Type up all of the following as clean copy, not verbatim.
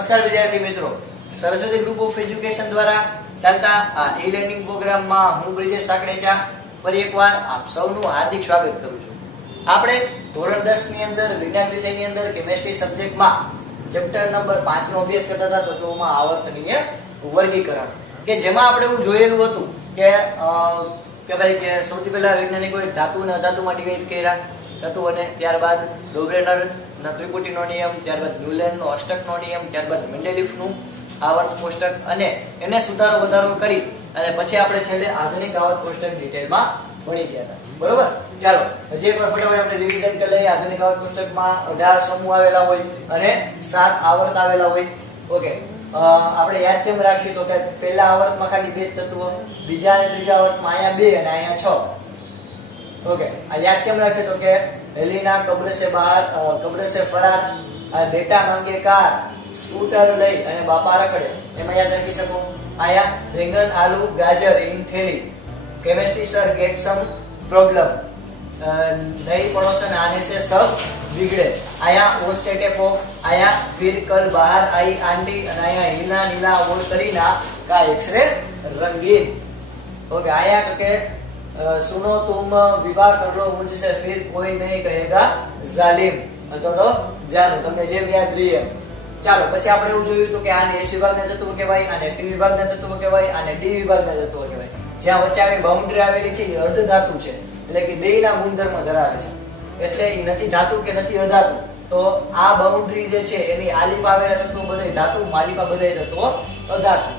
નમસ્કાર વિદ્યાર્થી મિત્રો, સરસ્વતી ગ્રુપ ઓફ એજ્યુકેશન દ્વારા ચાલતા આ ઈ લર્નિંગ પ્રોગ્રામમાં હું બ્રિજેશ સાકરેચા ફરી એકવાર આપ સૌનું હાર્દિક સ્વાગત કરું છું. આપણે ધોરણ 10 ની અંદર વિજ્ઞાન વિષયની અંદર કેમેસ્ટ્રી સબ્જેક્ટમાં ચેપ્ટર નંબર 5 નો અભ્યાસ કરતા હતા તત્વોમાં આવર્તનીય વર્ગીકરણ, કે જેમાં આપણે એવું જોયેલું હતું કે ભાઈ કે સૌથી પહેલા વૈજ્ઞાનિકોએ ધાતુ અને અધાતુમાં ડિવાઈડ કર્યા તત્વોને, ત્યારબાદ ડોબ્રેનર ત્રિપુટીનો નિયમ, ત્યારબાદ ન્યુલેનનો અષ્ટકનો નિયમ, ત્યારબાદ મેન્ડેલિફનું આવર્ત કોષ્ટક, અને એને સુધારો વધારો કરી અને પછી આપણે છેલ્લે આધુનિક આવર્ત કોષ્ટક ડિટેલમાં ભણી ગયા હતા. બરોબર, ચાલો હજી એકવાર ફટાફટ આપણે રિવિઝન કરી લઈએ. આધુનિક આવર્ત કોષ્ટકમાં 18 સમૂહ આવેલા હોય અને 7 આવર્ત આવેલા હોય. ઓકે, આપણે યાદ કેમ રાખીએ તો કે પહેલા આવર્તમાં ખાલી 2 તત્વો, બીજા અને ત્રીજા આવર્તમાં અહીંયા 2 અને અહીંયા 6. ओके, આ યાદ કેમ રાખશે તો કે हेलिना कब्र से फरार, बेटा मांगे कार, स्कूटर लई અને બાપા રખડે, એમાં યાદ રાખી શકો. આયા રીંગણ, આલુ, ગાજર ઇન થેલી, chemistry sir get some problem, नहीं पड़ोसन आने से सब बिगड़े. आया वो स्टेटे को आया फिर कल बाहर आई आंटी, અને આયા હીના નીલા ઓર करीना का एक्सरे रंगीन. ओके, आया तो के सुनो तुम विवाह कर लो मुझसे फिर कोई नहीं कहेगा जालिम, तो જાનો તમને જે યાદ જોઈએ. ચાલો પછી આપણે એવું જોયું તો કે આને એસ વિભાગના તત્વો કહેવાય, આને પી વિભાગના તત્વો કહેવાય, આને ડી વિભાગના તત્વો કહેવાય. જ્યાં વચ્ચે આવી બાઉન્ડ્રી આવેલી છે એ અર્ધ ધાતુ છે, એટલે કે બેયના ગુણધર્મ ધરાવે છે, એટલે એ નથી ધાતુ કે નથી અધાતુ. તો આ બાઉન્ડ્રી જે છે એની આલીપા આવેલા તત્વો બધા ધાતુ, માલિપા બધા તત્વો અધાતુ.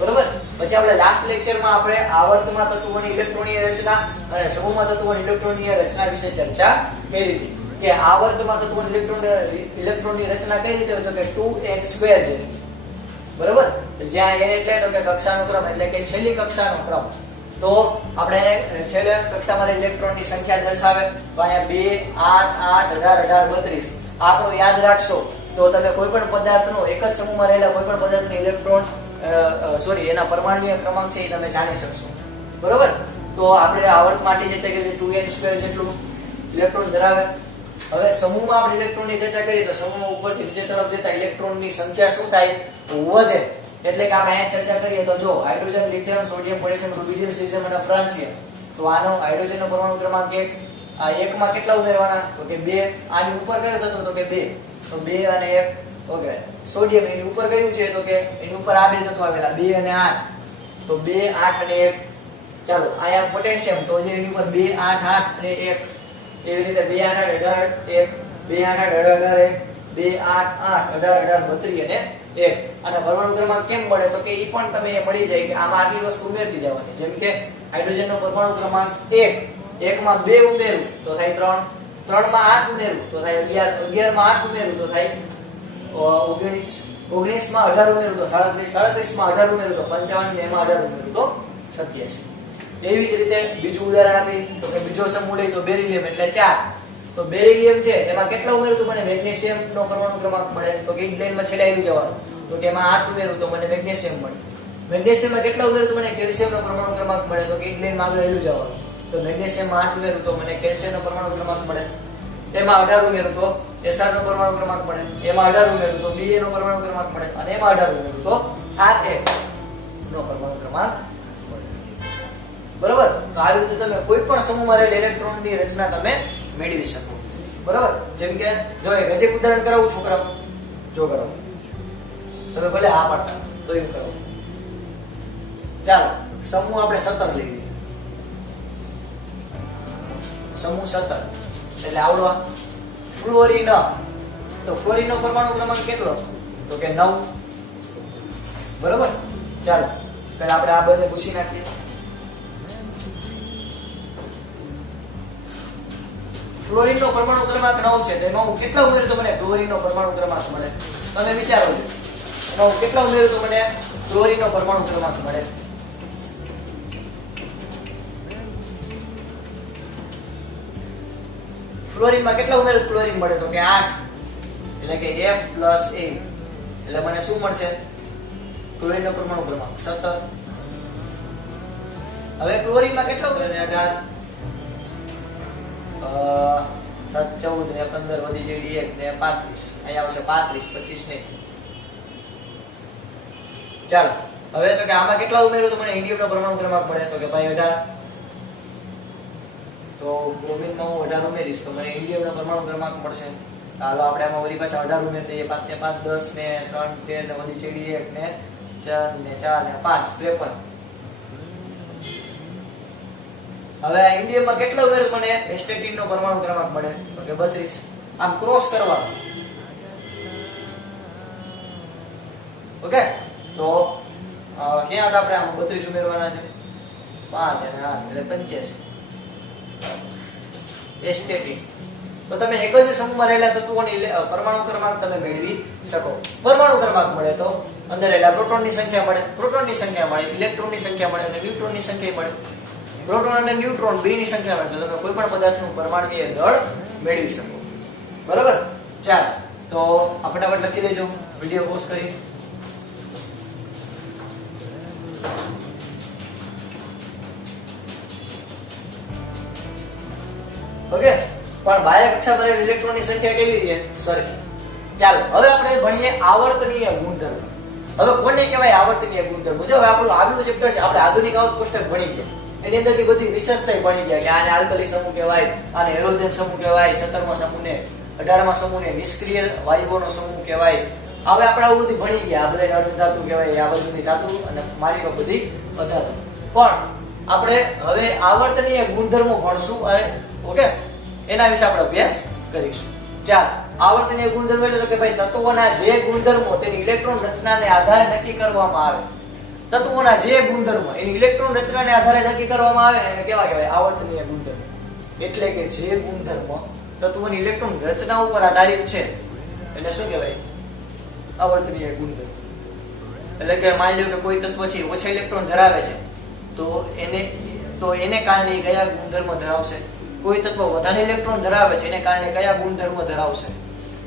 બરોબર, પછી આપણે લાસ્ટ લેક્ચરમાં આપણે આવર્તમાં તત્વોની ઇલેક્ટ્રોનીય રચના અને સમૂહમાં તત્વોની ઇલેક્ટ્રોનીય રચના વિશે ચર્ચા કરી હતી. કે આવર્તમાં તત્વોની ઇલેક્ટ્રોનની રચના કઈ રીતે હોય તો કે 2x2 છે. બરોબર, જ્યાં n એટલે તો કે કક્ષાનો ક્રમ, એટલે કે છેલ્લી કક્ષાનો ક્રમ. તો આપણે છેલ્લે કક્ષામાં ઇલેક્ટ્રોનની સંખ્યા દર્શાવે તો અહીંયા 2 8 8 18 18 32. આપણો યાદ રાખશો તો તમે કોઈ પણ પદાર્થનો એક જ સમૂહમાં રહેલા કોઈ પણ પદાર્થની ઇલેક્ટ્રોન એના પરમાણુય ક્રમાંક છે એ તમે જાણી શકશો. બરોબર, તો આપણે આવર્ત માટે જે છે કે 2n2 જેટલું ઇલેક્ટ્રોન ધરાવે. હવે સમૂહમાં આપણે ઇલેક્ટ્રોનની ચર્ચા કરીએ તો સમૂહ ઉપરથી નીચે તરફ જતા ઇલેક્ટ્રોનની સંખ્યા શું થાય? વધે. એટલે કે આપણે અહીંયા ચર્ચા કરીએ તો જો hydrogen, lithium, sodium, potassium, rubidium, caesium અને ફ્રાન્સિયમ, તો આનો હાઇડ્રોજનનો પરમાણુ ક્રમાંક 1. આ 1 માં કેટલા ઉમેરવાના તો કે 2. આની ઉપર કયો તત્વ તો કે 2, તો 2 અને 1. ઓકે, સોડિયમ એની ઉપર કયું છે તો કે એની ઉપર આ બે તત્વો આવેલા 2 અને 8, તો 2 8 અને 1. ચાલો આયા પોટેશિયમ, તો જે એની ઉપર 2 8 8 અને 1. એવી રીતે 2 8 8 18 1, 2 8 8 18 1, 2 8 8 18 18 32 અને 1. અને પરમાણુ ક્રમાંક કેમ મળે તો કે ઈ પણ તમને મળી જાય કે આમાં આટલી વસ્તુ ઉમેરતી જવાની. જેમ કે હાઇડ્રોજનનો પરમાણુ ક્રમાંક 1, 1 માં 2 ઉમેરું તો થાય 3, 3 માં 8 ઉમેરું તો થાય 11, 11 માં 8 ઉમેરું તો થાય 19, 19 માં 18 ઉમેરું તો 37, 37 માં 18 ઉમેરું તો 55 ને એમાં 18 ઉમેરું તો 87. એવી જ રીતે બીજું ઉદાહરણ આપી તો કે બીજો સમૂહ લઈ તો બેરિલિયમ એટલે 4. તો બેરિલિયમ છે એમાં કેટલા ઉમેરું તો મને મેગ્નેશિયમ નો પરમાણુ ક્રમાંક મળે તો કે એક લાઈનમાં છેલ્લે આવી જવાનું, તો કે એમાં 8 ઉમેરું તો મને મેગ્નેશિયમ મળે. મેગ્નેશિયમમાં કેટલા ઉમેરું તો મને કેલ્શિયમ નો પરમાણુ ક્રમાંક મળે, તો કે એક લાઈનમાં આગળ આવી જવાનું, તો મેગ્નેશિયમમાં 8 ઉમેરું તો મને કેલ્શિયમ નો પરમાણુ ક્રમાંક મળે. એમાં 18 ઉમેરું તો SR નો પરમાણુ ક્રમાંક મળે, એમાં 18 ઉમેરું તો BA નો પરમાણુ ક્રમાંક મળે, અને એમાં 18 ઉમેરું તો RA નો પરમાણુ ક્રમાંક મળે. બરોબર, તો આવી રીતે તમે કોઈ પણ સમૂહમાં રહેલ ઇલેક્ટ્રોનની રચના તમે મેળવી શકો. બરોબર, જેમ કે જો એક હજી ઉદાહરણ કરાવું છોકરાઓ, જો કરાવો તમે ભલે આ પાડતા તો એમ કરો. ચાલો સમૂહ આપણે 17 લઈ લઈએ. સમૂહ 17 એટલે આવડો ફ્લોરિન, તો ફ્લોરિન નો પરમાણુ ક્રમાંક કેટલો તો કે 9. બરોબર, ચાલો પહેલા આપણે આ બંને પૂછી નાખીએ. ફ્લોરિન નો પરમાણુ ક્રમાંક 9 છે, તો એમાં હું કેટલા ઉમેરું તો મને ક્લોરીન નો પરમાણુ ક્રમાંક મળે? તમે વિચારો છો એમાં હું કેટલા ઉમેરું તો મને ક્લોરીન નો પરમાણુ ક્રમાંક મળે? ફ્લોરિન માં કેટલા ઉમેરું ક્લોરીન મળે તો કે 8, એટલે કે F + A, એટલે મને શું મળશે? ક્લોરીન નો પરમાણુ ક્રમાંક 17. હવે ક્લોરીન માં કેટલા ઉમેરું? 18, 7 14 ને 15 વધી જાય 1 ને 35, અહીંયા આવશે 35, 25 નહીં ચાલો હવે તો કે આમાં કેટલા ઉમેરું તો મને ઇન્ડિયમનો પરમાણુ ક્રમાંક મળે તો કે ભાઈ 18. તો બ્રોમિનમાં હું 18 ઉમેરીશ તો મને ઇન્ડિયમનો પરમાણુ ક્રમાંક મળશે. હાલો આપણે આમાં વળી પાછા 18 ઉમેરી દઈએ. 5 ને 5 10 ને 3 13 ને વળી છેડી 1 ને 4 ને 4 ને 5 53. હવે ઇન્ડિયમમાં કેટલા ઉમેરું મને એસ્ટેટિનનો પરમાણુ ક્રમાંક મળે તો કે 32. આમ ક્રોસ કરવાનું. ઓકે તો ક્યાં આપણે આમ 32 ઉમેરવાના છે 5 અને 8 એટલે 85 એસ્ટેટિન. તો તમે એક જ સમૂહમાં રહેલા તત્વોની પરમાણુ ક્રમાંક તમે મેળવી શકો. પરમાણુ ક્રમાંક મળે તો અંદર રહેલા પ્રોટોનની સંખ્યા મળે, પ્રોટોનની સંખ્યા મળે, ઇલેક્ટ્રોનની સંખ્યા મળે અને ન્યુટ્રોનની સંખ્યા મળે. પ્રોટોન અને ન્યુટ્રોન બેની સંખ્યા મળે તો તમે કોઈ પણ પદાર્થનું પરમાણુય દળ મેળવી શકો. બરાબર. ચાલો તો આ ફટાફટ લખી દેજો વિડિયો પોઝ કરી. ઓકે પણ બાહ્ય કક્ષા પર ઇલેક્ટ્રોનની સંખ્યા કેવી છે સરખી. ચાલો હવે આપણે ભણીએ આવર્તનીય ગુણધર્મ. હવે કોને કહેવાય આવર્તનીય ગુણધર્મ? જો હવે આપણું આગલું ચેપ્ટર છે આપણે આધુનિક આવર્ત કોષ્ટક ભણી ગયા. એની અંદરની બધી વિશેષતાઓ ભણી ગયા કે આને આલ્કલી સમૂહ કહેવાય, આને હેલોજન સમૂહ કહેવાય, 17મા સમૂહને 18મા સમૂહને નિષ્ક્રિય વાયુઓનો સમૂહ કહેવાય. હવે આપણે આવું બધું ભણી ગયા. આ બધા અર્ધ ધાતુ કહેવાય, આ બધું ધાતુ અને માની બધી અધાતુ. પણ આપણે હવે આવર્તનીય ગુણધર્મો ભણશું અને ઓકે એના વિશે આપણે અભ્યાસ કરીશું. ચાલ આવર્તનીય ગુણધર્મ એટલે કે ભાઈ તત્વોના જે ગુણધર્મો તેની ઇલેક્ટ્રોન રચનાને આધારે નક્કી કરવામાં આવે. તત્વોના જે ગુણધર્મો એની ઇલેક્ટ્રોન રચનાને આધારે નક્કી કરવામાં આવે ને એને કહેવાય આવર્તનીય ગુણધર્મ. એટલે કે જે ગુણધર્મ તત્વોની ઇલેક્ટ્રોન રચના ઉપર આધારિત છે એને શું કહેવાય આવર્તનીય ગુણધર્મ. એટલે કે માની લો કે કોઈ તત્વ છે ઓછા ઇલેક્ટ્રોન ધરાવે છે તો એને કારણે કયા ગુણધર્મ ધરાવશે. કોઈ તત્વ વધારે ઇલેક્ટ્રોન ધરાવે છે એને કારણે કયા ગુણધર્મ ધરાવશે.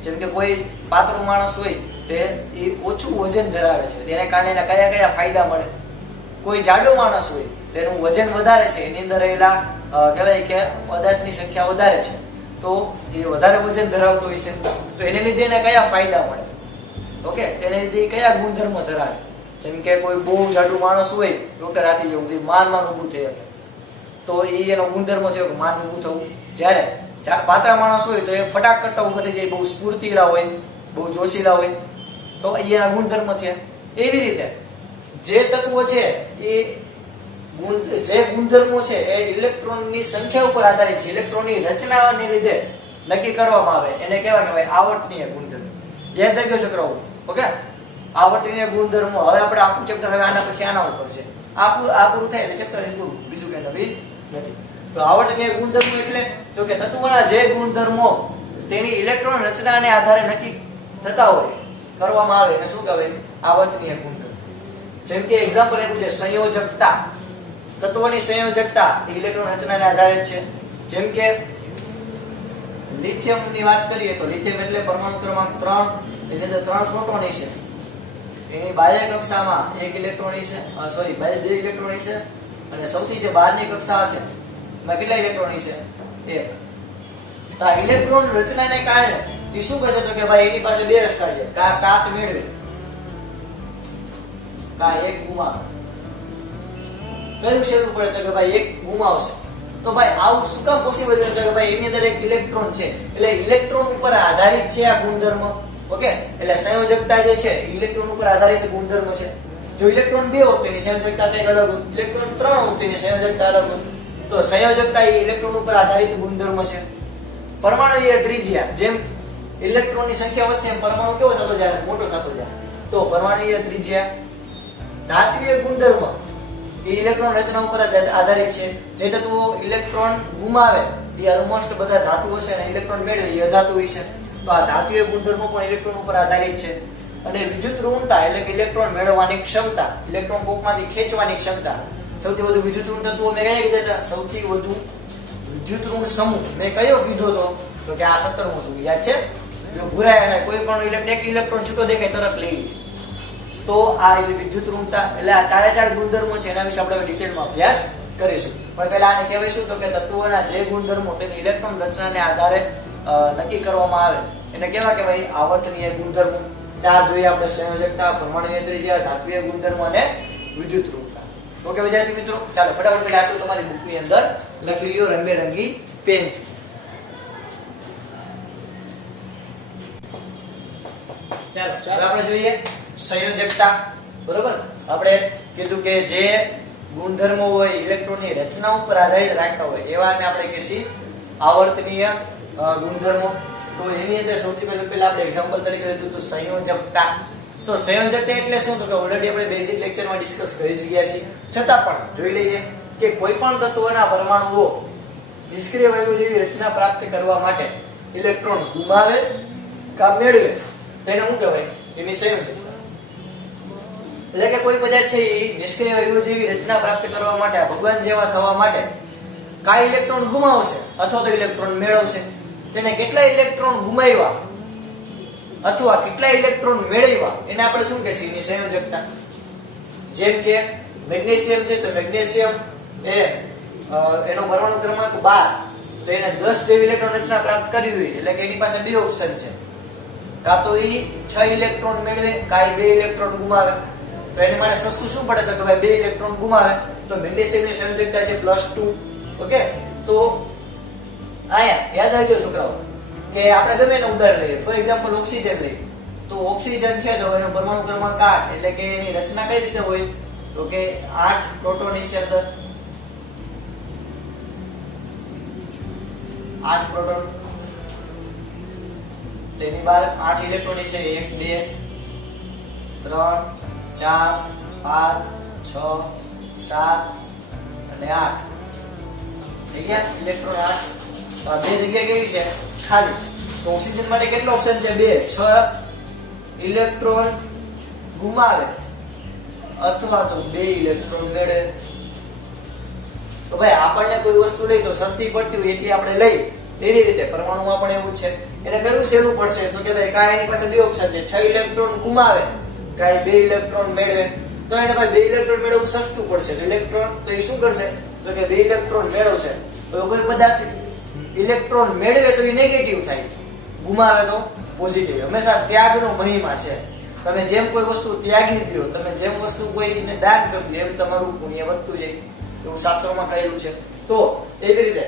જેમ કે કોઈ પાતળો માણસ હોય તે એ ઓછું વજન ધરાવે છે તેને કારણે એને કયા કયા ફાયદા મળે. કોઈ જાડો માણસ હોય તેનું વજન વધારે છે એની અંદર રહેલા કહેવાય કે પદાર્થની સંખ્યા વધારે છે તો એ વધારે વજન ધરાવતો હોય છે તો એને લીધે એને કયા ફાયદા મળે. ઓકે તેને લીધે કયા ગુણધર્મ ધરાવે. જેમ કે કોઈ બહુ જાડુ માણસ હોય ડોક્ટર હાથી જેવું માન ઊભું થઈ શકે તો એનો ગુણધર્મ થયો કે માન ઊભું થવું. જ્યારે પાતળા માણસ હોય તો એ ફટાક કરતા ઊભા થઈ જાય, બહુ સ્ફૂર્તિલા હોય, બહુ જોશીલા હોય તો એના ગુણધર્મ થયા. એવી રીતે જે તત્વો છે એ જે ગુણધર્મો છે એ ઇલેક્ટ્રોનની સંખ્યા ઉપર આધારિત છે. ઇલેક્ટ્રોનની રચનાને લીધે નક્કી કરવામાં આવે એને કહેવાય કે ભાઈ આવર્તનીય ગુણધર્મ. યાદ રાખજો છોકરાઓ. ઓકે આવર્તનીય ગુણધર્મો. હવે આપણે આખું ચેપ્ટર હવે આના પછી આના ઉપર છે. આ પૂરું થાય એટલે ચેપ્ટર પૂરું, બીજું કઈ નવીન નથી. તો આવર્તનીય ગુણધર્મો એટલે તો કે તત્વોના જે ગુણધર્મો તેની ઇલેક્ટ્રોન રચનાને આધારે નક્કી થતા હોય કરવામાં આવે એને શું કહેવાય આવર્તનીય ગુણધર્મ. જેમ કે એક્ઝામ્પલ આપ્યું છે સંયોજકતા. તત્વોની સંયોજકતા ઇલેક્ટ્રોન રચનાને આધારિત છે. જેમ કે લિથિયમ ની વાત કરીએ તો લિથિયમ એટલે પરમાણુ ક્રમાંક 3 એની અંદર 3 પ્રોટોન છે. એની બાહ્ય કક્ષામાં 1 ઇલેક્ટ્રોન છે, બાહ્ય 2 ઇલેક્ટ્રોન છે અને સૌથી જે બહારની કક્ષા હશે એમાં કેટલા ઇલેક્ટ્રોન છે 1. તો આ ઇલેક્ટ્રોન રચનાને કારણે એ શું કરશે તો કે ભાઈ એની પાસે 2 રસ્તા છે. કા 7 મેળવે કા 1 ગુમાવે. કયું શેરવું પડે તો કે ભાઈ 1 ગુમાવશે. તો ભાઈ આવું શું કામ પોસિબલ છે તો કે ભાઈ એની અંદર 1 ઇલેક્ટ્રોન છે એટલે ઇલેક્ટ્રોન ઉપર આધારિત છે આ ગુણધર્મ. ઓકે એટલે સંયોજકતા જે છે ઇલેક્ટ્રોન ઉપર આધારિત ગુણધર્મ છે. જો ઇલેક્ટ્રોન 2 હોત તેની સંયોજકતા કંઈક અલગ હોત, ઇલેક્ટ્રોન 3 હોત તેની સંયોજકતા અલગ હોત. તો સંયોજકતા એ ઇલેક્ટ્રોન ઉપર આધારિત ગુણધર્મ છે. પરમાણુય ત્રિજ્યા જેમ ઇલેક્ટ્રોનની સંખ્યા વધશે એમ પરમાણુ કેવો થતો જાય મોટો થતો જાય. તો પરમાણુય ત્રિજ્યા. ધાત્વિય ગુણધર્મ એ ઇલેક્ટ્રોન રચના ઉપર આધારિત છે. જે તત્વો ઇલેક્ટ્રોન ગુમાવે એ ઓલમોસ્ટ બધા ધાતુઓ છે અને ઇલેક્ટ્રોન મેળવે એ અધાતુ હોય છે. તો આ ધાતુય ગુણધર્મો પણ ઇલેક્ટ્રોન ઉપર આધારિત છે. અને વિદ્યુત ઋણતા એટલે કે ઇલેક્ટ્રોન મેળવવાની ક્ષમતા, ઇલેક્ટ્રોન કોકમાંથી ખેંચવાની ક્ષમતા. સૌથી વધુ વિદ્યુત ઋણ તત્વો મેં કયા કીધા હતા? સૌથી વધુ વિદ્યુત ઋણ સમૂહ મેં કયો કીધો તો કે આ 17મો સમૂહ યાદ છે? જો ભૂરાયા કોઈ પણ એક ઇલેક્ટ્રોન છૂટો દેખાય તરત લઈ લે. તો આ વિદ્યુત ઋણતા એટલે આ 4 ગુણધર્મો છે એના વિશે આપણે ડિટેલમાં અભ્યાસ કરીશું. પણ પહેલા આને કહેવાય શું તો કે તત્વોના જે ગુણધર્મો તેની ઇલેક્ટ્રોન રચનાને આધારે નક્કી કરવામાં આવે એને કહેવાય કે ભાઈ આવર્તનીય ગુણધર્મો. ચાર જોઈએ આપણે સંયોજકતા, પરમાણુય ત્રિજ્યા, ધાત્વિય ગુણધર્મ અને વિદ્યુતરૂપતા. ઓકે વિદ્યાર્થી મિત્રો, ચાલો ફટાફટ આટલું તમારી બુકની અંદર લખી લ્યો રંગબેરંગી પેનથી. ચાલો આપણે જોઈએ સંયોજકતા. બરોબર, આપણે કીધું કે જે ગુણધર્મો હોય ઇલેક્ટ્રોનની રચના ઉપર આધારિત રાખતા હોય એવાને આપણે કહીએ આવર્તનીય ગુણધર્મો. તો એની અંદર સૌથી પહેલા આપણે એક્ઝામ્પલ તરીકે લીધું તો સંયોજકતા. તો સંયોજકતા એટલે શું? તો કે ઓલરેડી આપણે બેઝિક લેક્ચરમાં ડિસ્કસ કરી જ ગયા છીએ, છતાં પણ જોઈ લઈએ કે કોઈ પણ તત્વના પરમાણુઓ નિષ્ક્રિય વાયુ જેવી રચના પ્રાપ્ત કરવા માટે ઇલેક્ટ્રોન ગુમાવે કે મેળવે તેને શું કહેવાય? એની સંયોજકતા. એટલે કે કોઈ પદાર્થ છે એ નિષ્ક્રિય વાયુ જેવી રચના પ્રાપ્ત કરવા માટે, ભગવાન જેવા થવા માટે કાંઈ ઇલેક્ટ્રોન ગુમાવશે અથવા તો ઇલેક્ટ્રોન મેળવશે. તેને કેટલા ઇલેક્ટ્રોન ગુમાવ્યા અથવા કેટલા ઇલેક્ટ્રોન મેળવ્યા એને આપણે શું કહીએ? એની સંયોજકતા. જેમ કે મેગ્નેશિયમ છે તો મેગ્નેશિયમ એનો પરમાણુ ક્રમાંક 12, તો એને 10 જેવી ઇલેક્ટ્રોન રચના પ્રાપ્ત કરી હોય એટલે કે એની પાસે બે ઓપ્શન છે, કાં તો એ 6 ઇલેક્ટ્રોન મેળવે કાંઈ 2 ઇલેક્ટ્રોન ગુમાવે. તો એની માટે સસ્તું શું પડે? તો કે ભાઈ 2 ઇલેક્ટ્રોન ગુમાવે તો મેગ્નેશિયમની સંયોજકતા છે +2. ઓકે, તો આયા યાદ રાખજો છોકરાઓ કે આપણે ગમે એનું ઉદાહરણ લઈએ. ફોર એક્ઝામ્પલ ઓક્સિજન લઈએ તો ઓક્સિજન છે તો એનો પરમાણુ ક્રમાંક 8 એટલે કે એની રચના કઈ રીતે હોય? તો કે 8 પ્રોટોન છે અંદર, 8 પ્રોટોન, તેની બહાર 8 ઇલેક્ટ્રોન છે 1 2 3 4 5 6 7 અને 8. જગ્યા ઇલેક્ટ્રોન 8. બે જગ્યા કેવી છે? ખાલી. તો ઓક્સિજન માટે કેટલા ઓપ્શન છે? 2. 6 ઇલેક્ટ્રોન ગુમાવે અથવા તો 2 ઇલેક્ટ્રોન મેળવે. તો ભાઈ આપણને કોઈ વસ્તુ લઈ તો સસ્તી પડતી હોય એટલી આપણે લઈ, એવી રીતે પરમાણુમાં પણ એવું છે. એને કયું સહેલું પડશે? તો કે ભાઈ કાંઈ એની પાસે બે ઓપ્શન છે, 6 ઇલેક્ટ્રોન ગુમાવે કાંઈ 2 ઇલેક્ટ્રોન મેળવે. તો એને ભાઈ 2 ઇલેક્ટ્રોન મેળવવું સસ્તું પડશે. ઇલેક્ટ્રોન તો એ શું કરશે? તો કે 2 ઇલેક્ટ્રોન મેળવશે. તો કોઈ પદાર્થ ઇલેક્ટ્રોન મેળવે તો એ નેગેટિવ થાય, ગુમાવે તો પોઝિટિવ. હંમેશા ત્યાગનો મહિમા છે. તમે જેમ કોઈ વસ્તુ ત્યાગી દો, તમે જેમ વસ્તુ કોઈને દાન કરી એમ તમારું પુણ્ય વધતું જાય, એવું શાસ્ત્રોમાં કહેલું છે. તો એવી રીતે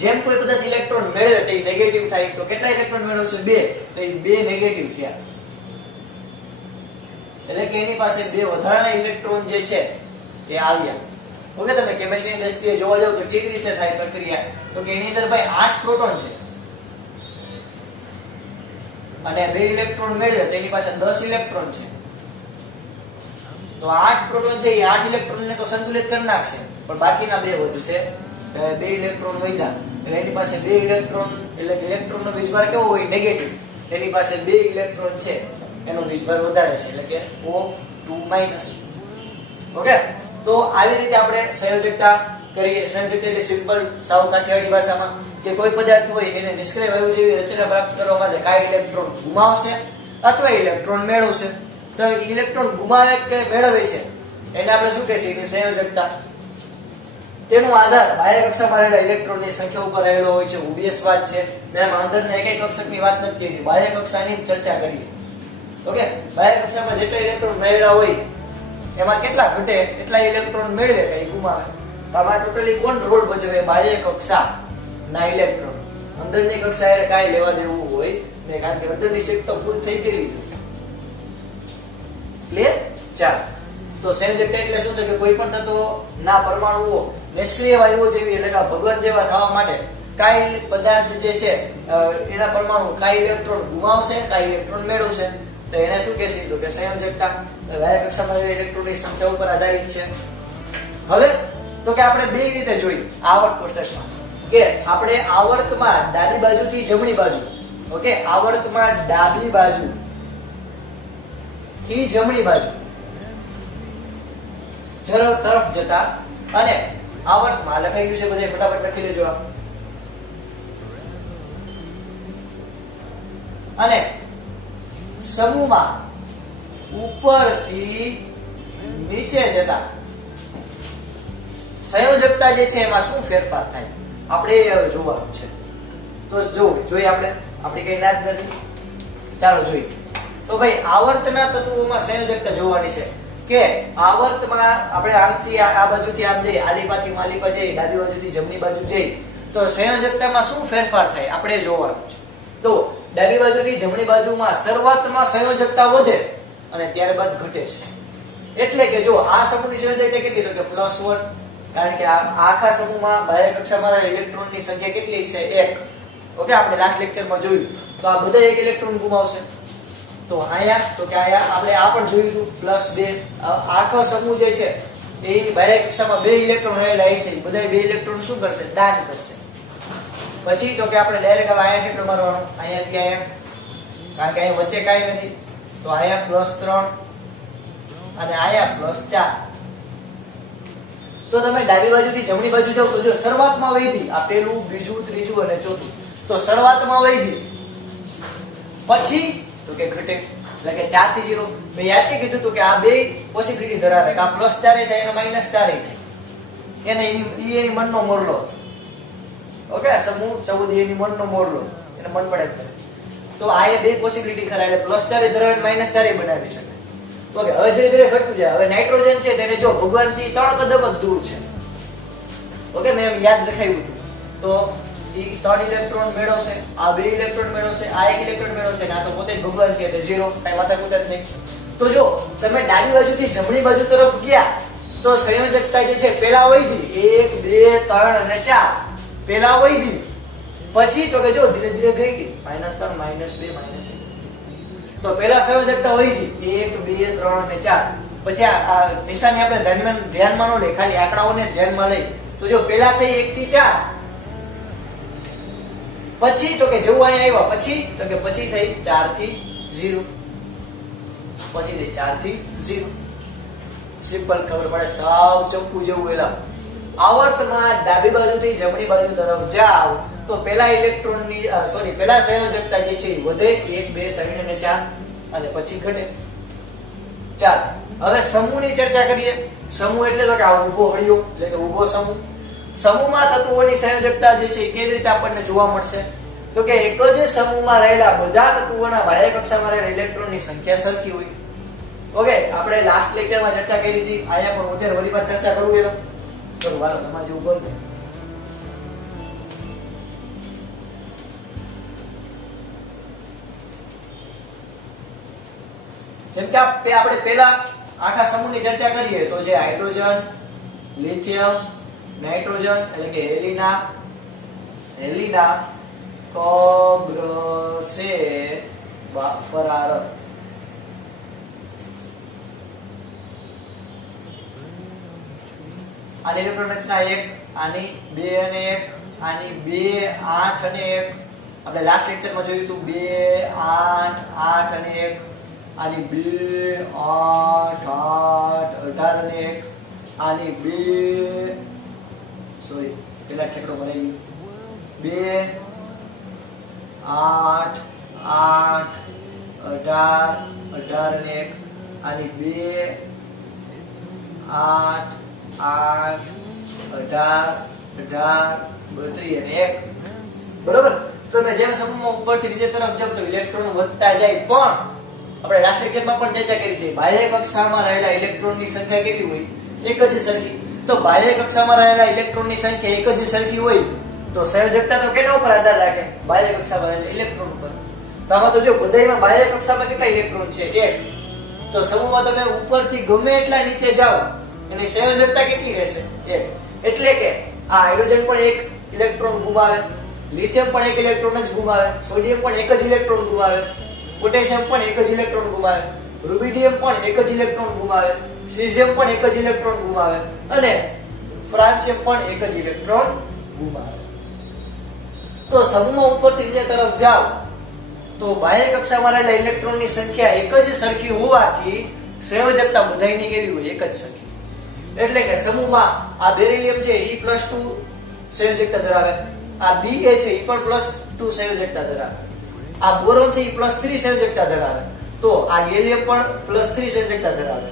જેમ કોઈ પદાર્થ ઇલેક્ટ્રોન મેળવે તો એ નેગેટિવ થાય. તો કેટલા ઇલેક્ટ્રોન મેળવશે? 2. તો એ 2 નેગેટિવ થયા, એટલે કે એની પાસે 2 વધારાના ઇલેક્ટ્રોન જે છે તે આવ્યા. ઓકે, તમે કેમિસ્ટ્રીની દ્રષ્ટિએ જોવા જાવ તો કેવી રીતે થાય પ્રક્રિયા? તો કે એની અંદર ભાઈ 8 પ્રોટોન છે અને 2 ઇલેક્ટ્રોન મેળવે તો એની પાસે 10 ઇલેક્ટ્રોન છે. તો 8 પ્રોટોન છે એ 8 ઇલેક્ટ્રોનને તો સંતુલિત કરી નાખશે, પણ બાકીના 2 વધશે. 2 ઇલેક્ટ્રોન વધ્યા એટલે એની પાસે 2 ઇલેક્ટ્રોન, એટલે કે ઇલેક્ટ્રોનનો વીજભાર કેવો હોય? નેગેટિવ. એની પાસે 2 ઇલેક્ટ્રોન છે એનો વીજભાર વધારે છે, એટલે કે O2-. ઓકે, તો આવી રીતે આપણે સંયોજકતા કરીએ. સંયોજકતા એટલે સિમ્પલ સાવ કાઠિયાવાડી ભાષામાં કે કોઈ પદાર્થ હોય એને નિષ્ક્રિય વાયુ જેવી રચના પ્રાપ્ત કરવા માટે કાંઈ ઇલેક્ટ્રોન ગુમાવશે અથવા ઇલેક્ટ્રોન મેળવશે. તો ઇલેક્ટ્રોન ગુમાવે કે મેળવે છે એને આપણે શું કહીએ? એની સંયોજકતા. તેનો આધાર બાહ્ય કક્ષામાં રહેલા ઇલેક્ટ્રોનની સંખ્યા ઉપર રહેલો હોય છે. ઓબવિયસ વાત છે, મેં અંદરના એક કક્ષકની વાત નથી કરી, બાહ્ય કક્ષાની ચર્ચા કરીએ. ઓકે, બાહ્ય કક્ષામાં જેટલા ઇલેક્ટ્રોન મેળવ્યા હોય એમાં કેટલા ઘટે, કેટલા ઇલેક્ટ્રોન મેળવે કઈ ગુમાવે. તો આમાં ટોટલી કોણ રોલ ભજવે? બાહ્ય કક્ષા ના ઇલેક્ટ્રોન. અંદરની કક્ષાએ કાંઈ લેવા દેવું હોય ને, કારણ કે અંદરની શીટ તો ફૂલ થઈ ગઈ. ક્લિયર? ચાલો, તો સંયોજકતા એટલે શું? તો કે કોઈ પણ તત્વના પરમાણુઓ નિષ્ક્રિય વાયુઓ જેવી, એટલે કે ભગવાન જેવા થવા માટે કાંઈ પદાર્થ જે છે એના પરમાણુ કાંઈ ઇલેક્ટ્રોન ગુમાવશે કાંઈ ઇલેક્ટ્રોન મેળવશે. તો એને શું કહેશે? તો કે સંયોજકતા. બાહ્ય કક્ષામાં ઇલેક્ટ્રોનની સંખ્યા ઉપર આધારિત છે. હવે તો કે આપણે બે રીતે જોઈ આવર્ત કોષ્ટકમાં કે આપણે આવર્તમાં ડાબી બાજુથી જમણી બાજુ, ઓકે, આવર્તમાં ડાબી બાજુ થી જમણી બાજુ તરફ જતા અને આવર્તમાં લખાઈ ગયું છે બધે, ફટાફટ લખી લેજો. અને સમૂહમાં ઉપરથી નીચે જતા સંયોજકતા જે છે એમાં શું ફેરફાર થાય આપણે એ જોવાનું છે. તો જોઈએ આપણે, આપણી કઈ નાદ નથી. ચાલો જોઈએ. તો ભાઈ આવર્તના તત્વોમાં સંયોજકતા જોવાની છે કે આવર્તમાં આપણે આમથી આ બાજુથી આમ જઈએ, આલી પાછી જઈએ, ડાબી બાજુથી જમણી બાજુ જઈએ, તો સંયોજકતામાં શું ફેરફાર થાય આપણે જોવાનું છે. તો ડાબી બાજુથી જમણી બાજુમાં શરૂઆતમાં સંયોજકતા વધે અને ત્યારબાદ ઘટે છે. એટલે કે જો આ સમૂહની સંયોજકતા કેટલી, તો કે +1, કારણ કે આ આખા સમૂહમાં બાહ્ય કક્ષામાં રહેલા ઇલેક્ટ્રોનની સંખ્યા કેટલી છે? 1. ઓકે, આપણે લાસ્ટ લેક્ચરમાં જોયું. તો આ બધા 1 ઇલેક્ટ્રોન ગુમાવશે. તો અહીંયા તો કે અહીંયા આપણે આ પણ જોયું +2. આખો સમૂહ જે છે એ બાહ્ય કક્ષામાં 2 ઇલેક્ટ્રોન રહેલા હશે, બધા 2 ઇલેક્ટ્રોન શું કરશે? દાન કરશે. પછી તો કે આપણે ડાયરેક્ટ હવે અહીંયા ઠેકડો મારવાનો, અહીંયાથી અહીંયા, કારણ કે અહીંયા વચ્ચે કાંઈ નથી. તો અહીંયા +3 અને અહીંયા +4. તો તમે ડાબી બાજુથી જમણી બાજુ જાવ તો જો શરૂઆતમાં વૈધી આ પહેલું, બીજું, ત્રીજું અને ચોથું. તો શરૂઆતમાં વૈધી પછી તો કે ઘટે, એટલે કે 4 થી 0. મેં યાદ છે કીધું હતું કે આ બે પોસિબિલિટી ધરાવે, કે આ +4 થાય અને -4 થાય. એને એની મનનો મોરલો. ઓકે, સમૂહ 14 એની મનનો મોરલો, એને મન પડે કરે. તો આ એ બે પોસિબિલિટી ખરા, એટલે +4 ધરાવે અને -4 બનાવી શકે. ઓકે, હવે ધીરે ધીરે ઘટતું જાય. હવે નાઇટ્રોજન છે તેને જો ભગવાનથી 3 કદમ જ દૂર છે. ઓકે, મેં એમ યાદ રખાવ્યું હતું. તો એ 3 ઇલેક્ટ્રોન મેળવશે, આ 2 ઇલેક્ટ્રોન મેળવશે, આ 1 ઇલેક્ટ્રોન મેળવશે, અને આ તો પોતે જ ભગવાન છે એટલે 0, કઈ માથાકૂટ જ નહીં. તો જો તમે ડાબી બાજુથી જમણી બાજુ તરફ ગયા તો સંયોજકતા જે છે પેલા વૈધી 1, 2, 3 અને 4 પેલા વૈધી, પછી તો કે જો ધીરે ધીરે ગઈ ગઈ -3, -2, -1. તો પેલા સંયોજકતા વૈધી 1, 2, 3 અને 4. પછી આ નિશાની આપણે ધ્યાનમાં ન લઈ, ખાલી આંકડાઓને ધ્યાનમાં લઈ. તો જો પેલા થઈ 1 થી 4, પછી તો કે જેવું અહીંયા આવ્યા પછી તો કે પછી થઈ 4 થી 0, પછી થઈ 4 થી 0. સિમ્પલ, ખબર પડે, સાવ ચંપુ જેવું. એલા આવર્તમાં ડાબી બાજુથી જમણી બાજુ તરફ જાવ તો પેલા ઇલેક્ટ્રોનની પેલા સંયોજકતા જે છે વધે 1, 2, 3 અને 4 અને પછી ઘટે. ચાલો હવે સમૂહની ચર્ચા કરીએ. સમૂહ એટલે તો કે આ ઊભો હળિયો, એટલે કે ઊભો સમૂહ. સમૂહમાં તત્વોની સંયોજકતા જે છે કેવી રીતે આપણને જોવા મળશે? તો કે એક જ સમૂહમાં રહેલા બધા તત્વોના બાહ્ય કક્ષામાં રહેલા ઇલેક્ટ્રોનની સંખ્યા સરખી હોય. ઓકે, આપણે લાસ્ટ લેક્ચરમાં ચર્ચા કરી હતી, અહીંયા પણ હું વળી પાછળ ચર્ચા કરું. એલો ચલો વાલો તમારે જેવું બોલ. જેમ કે આપણે પેલા આખા સમૂહની ચર્ચા કરીએ તો જે હાઇડ્રોજન, લિથિયમ, નાઇટ્રોજન એટલે કે હેલિના કબ્રસે ફરાર. આની ઇલેક્ટ્રોન રચના 1, આની 2 અને 1, આની 2, 8 અને 1. આપણે લાસ્ટ લેક્ચરમાં જોયું હતું 2, 8, 8 અને 1. આની 2, 8, 8, 18 અને 1. આની 2 સોરી પેલા ઠેકડો ભરાઈ ગયો 2, 8, 8, 18, 18 અને 1. આની 2, 8, 8, 18, 18, 32 અને 1. બરોબર. તો મેં જેમ સમૂહમાં ઉપરથી નીચે તરફ જાવ તો ઇલેક્ટ્રોન વધતા જાય, પણ આપણે લાસ્ટ લેક્ચરમાં પણ ચર્ચા કરી હતી બાહ્ય કક્ષામાં રહેલા ઇલેક્ટ્રોનની સંખ્યા કેટલી હોય? એક જ સરખી. તો બાહ્ય કક્ષામાં રહેલા ઇલેક્ટ્રોનની સંખ્યા એક જ સરખી હોય તો સંયોજકતા તો કેના ઉપર આધાર રાખે? બાહ્ય કક્ષામાં રહેલા ઇલેક્ટ્રોન ઉપર. તો આમાં તો જો બધાયમાં બાહ્ય કક્ષામાં કેટલા ઇલેક્ટ્રોન છે? 1. તો સમૂહમાં તમે ઉપરથી ગમે એટલા નીચે જાઓ એની સંયોજકતા કેટલી રહેશે? 1. એટલે કે આ હાઇડ્રોજન પણ એક ઇલેક્ટ્રોન ગુમાવે, લિથિયમ પણ એક ઇલેક્ટ્રોન જ ગુમાવે, સોડિયમ પણ એક જ ઇલેક્ટ્રોન ગુમાવે, પોટેશિયમ પણ એક જ ઇલેક્ટ્રોન ગુમાવે, રૂબિડિયમ પણ એક જ ઇલેક્ટ્રોન ગુમાવે, સીઝિયમ પણ એક જ ઇલેક્ટ્રોન ગુમાવે અને ફ્રાન્સિયમ પણ એક જ ઇલેક્ટ્રોન ગુમાવે. તો સમૂહ ઉપરથી નીચે તરફ જાઓ તો બાહ્ય કક્ષામાં રહેલા ઇલેક્ટ્રોનની સંખ્યા એક જ સરખી હોવાથી સંયોજકતા બધાયની કેવી હોય? એક જ સરખી. એટલે કે સમૂહમાં આ બેરિલિયમ છે એ +2 સંયોજકતા ધરાવે, આ Ba છે એ પણ +2 સંયોજકતા ધરાવે, આ બોરોન છે એ +3 સંયોજકતા ધરાવે, તો આ ગેલિયમ પણ +3 સંયોજકતા ધરાવે,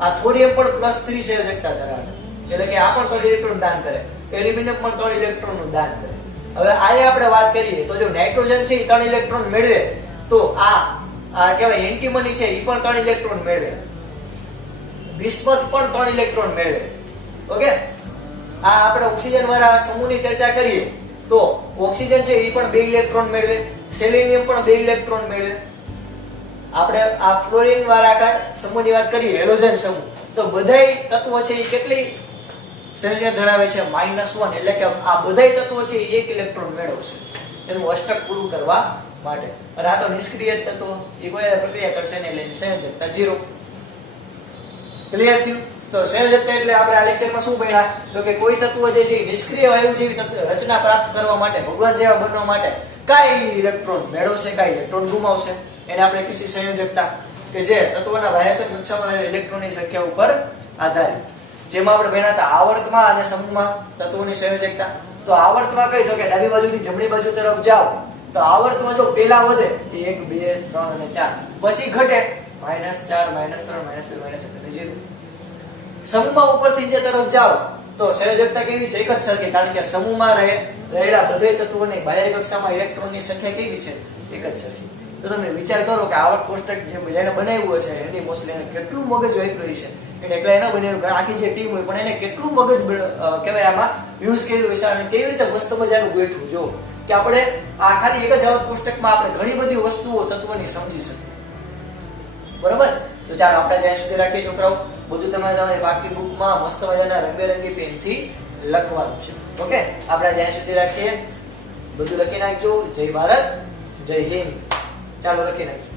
આ થોરિયમ પણ +3 સંયોજકતા ધરાવે. એટલે કે આ પણ 3 ઇલેક્ટ્રોન દાન કરે, એલ્યુમિનિયમ પણ 3 ઇલેક્ટ્રોનનું દાન કરે. હવે આને આપણે વાત કરીએ તો જો નાઇટ્રોજન છે એ 3 ઇલેક્ટ્રોન મેળવે તો આ આ કહેવાય એન્ટીમની છે એ પણ 3 ઇલેક્ટ્રોન મેળવે, બિસ્મથ પણ 3 ઇલેક્ટ્રોન મેળવે. ઓકે, આ આપણે ઓક્સિજન વાળા સમૂહની ચર્ચા કરીએ તો ઓક્સિજન છે એ પણ 2 ઇલેક્ટ્રોન મેળવે, સેલેનિયમ પણ 2 ઇલેક્ટ્રોન મેળવે. આપણે આ ફ્લોરીન વાળા સમૂહની વાત કરીએ, હેલોજન સમૂહ, તો બધાય તત્વો છે એ કેટલી સંયોજન ધરાવે છે? -1. એટલે કે આ બધાય તત્વો છે એ 1 ઇલેક્ટ્રોન મેળવશે એનું અષ્ટક પૂરું કરવા માટે. અને આ તો નિષ્ક્રિય તત્વો, એ કોઈ પ્રક્રિયા કરશે નહીં એટલે એની સંયોજકતા 0. ક્લિયર થયું? તો સંયોજકતા એટલે આપણે આ લેક્ચરમાં શું ભણ્યા? તો કે કોઈ તત્વ જે છે નિષ્ક્રિય વાયુ જેવી રચના પ્રાપ્ત કરવા માટે, ભગવાન જેવા બનવા માટે કાંઈ ઇલેક્ટ્રોન મેળવશે, કાંઈ ઇલેક્ટ્રોન ગુમાવશે, એને આપણે કીધી સંયોજકતા, કે જે તત્વના બાહ્યતમ કક્ષામાં રહેલા ઇલેક્ટ્રોનની સંખ્યા ઉપર આધારિત. જેમાં આપણે ભણ્યા હતા આવર્તમાં અને સમૂહમાં તત્વોની સંયોજકતા. તો આવર્તમાં કઈ? તો કે ડાબી બાજુથી જમણી બાજુ તરફ જાઓ તો આવર્તમાં જો પેલા વધે 1 2 3 અને 4, પછી ઘટે -4 -3 -2 -1 0. સમૂહમાં ઉપરથી જે તરફ જાઓ તો સંયોજકતા કેવી છે? એક જ સરખી, કારણ કે સમૂહમાં રહેલા બધા તત્વોની બાહ્ય કક્ષામાં ઇલેક્ટ્રોનની સંખ્યા કેવી છે? એક જ સરખી. તો તમે વિચાર કરો કે આવર્ત કોષ્ટક જેને બનાવ્યું હશે એની મોસ્ટલી એને કેટલું મગજ વાપર્યું છે. એને એકલા એને બનાવ્યું, આખી જે ટીમ હોય પણ એને કેટલું મગજ કહેવાય આમાં યુઝ કર્યું હશે અને કેવી રીતે મસ્ત મજાનું ગોઠવું. જો કે આપણે આ ખાલી એક જ આવર્ત કોષ્ટકમાં આપણે ઘણી બધી વસ્તુઓ તત્વોની સમજી શકીએ. બરોબર? તો ચાલો આપણે જ્યાં સુધી રાખીએ છોકરાઓ, બધું તમારી બાકી બુકમાં મસ્ત મજાના રંગબેરંગી પેનથી લખવાનું છે. ઓકે, આપણે જ્યાં સુધી રાખીએ, બધું લખી નાખજો. જય ભારત, જય હિન્દ. ચાલો લખી નાખીએ.